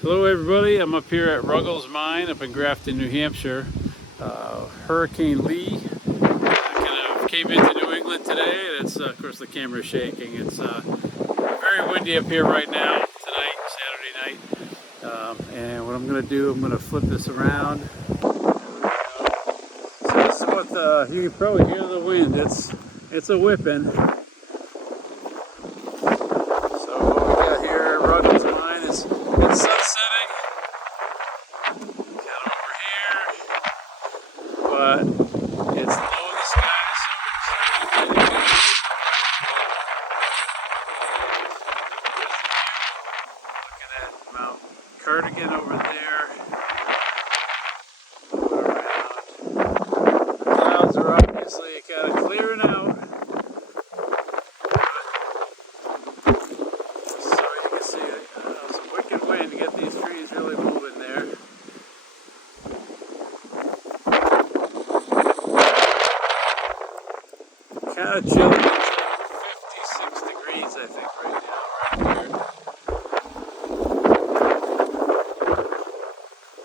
Hello everybody, I'm up here at Ruggles mine up in Grafton, New Hampshire. Hurricane Lee kind of came into New England today, and it's of course the camera's shaking. It's very windy up here right now, tonight, Saturday night. And what I'm going to do, I'm going to flip this around. So this is what you can probably hear the wind. It's a whipping. So what we got here at Ruggles mine is it's sunsetting. Kind of over here, but it's low in the sky, so we're excited. Look at that Mount Cardigan over there. Around. The clouds are obviously kind of clearing out. So you can see some wicked wind to get these trees really moving there. Kind of chilly. It's like 56 degrees, I think, right now, right here.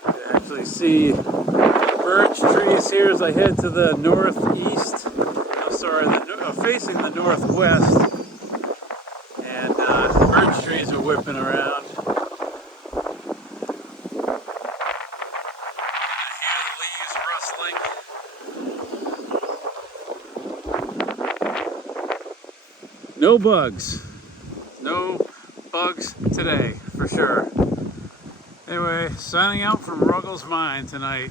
You can actually see birch trees here as I head to the northeast. Oh, sorry, facing the northwest. And birch trees are whipping around. I hear the leaves rustling. No bugs. No bugs today, for sure. Anyway, signing out from Ruggles Mine tonight.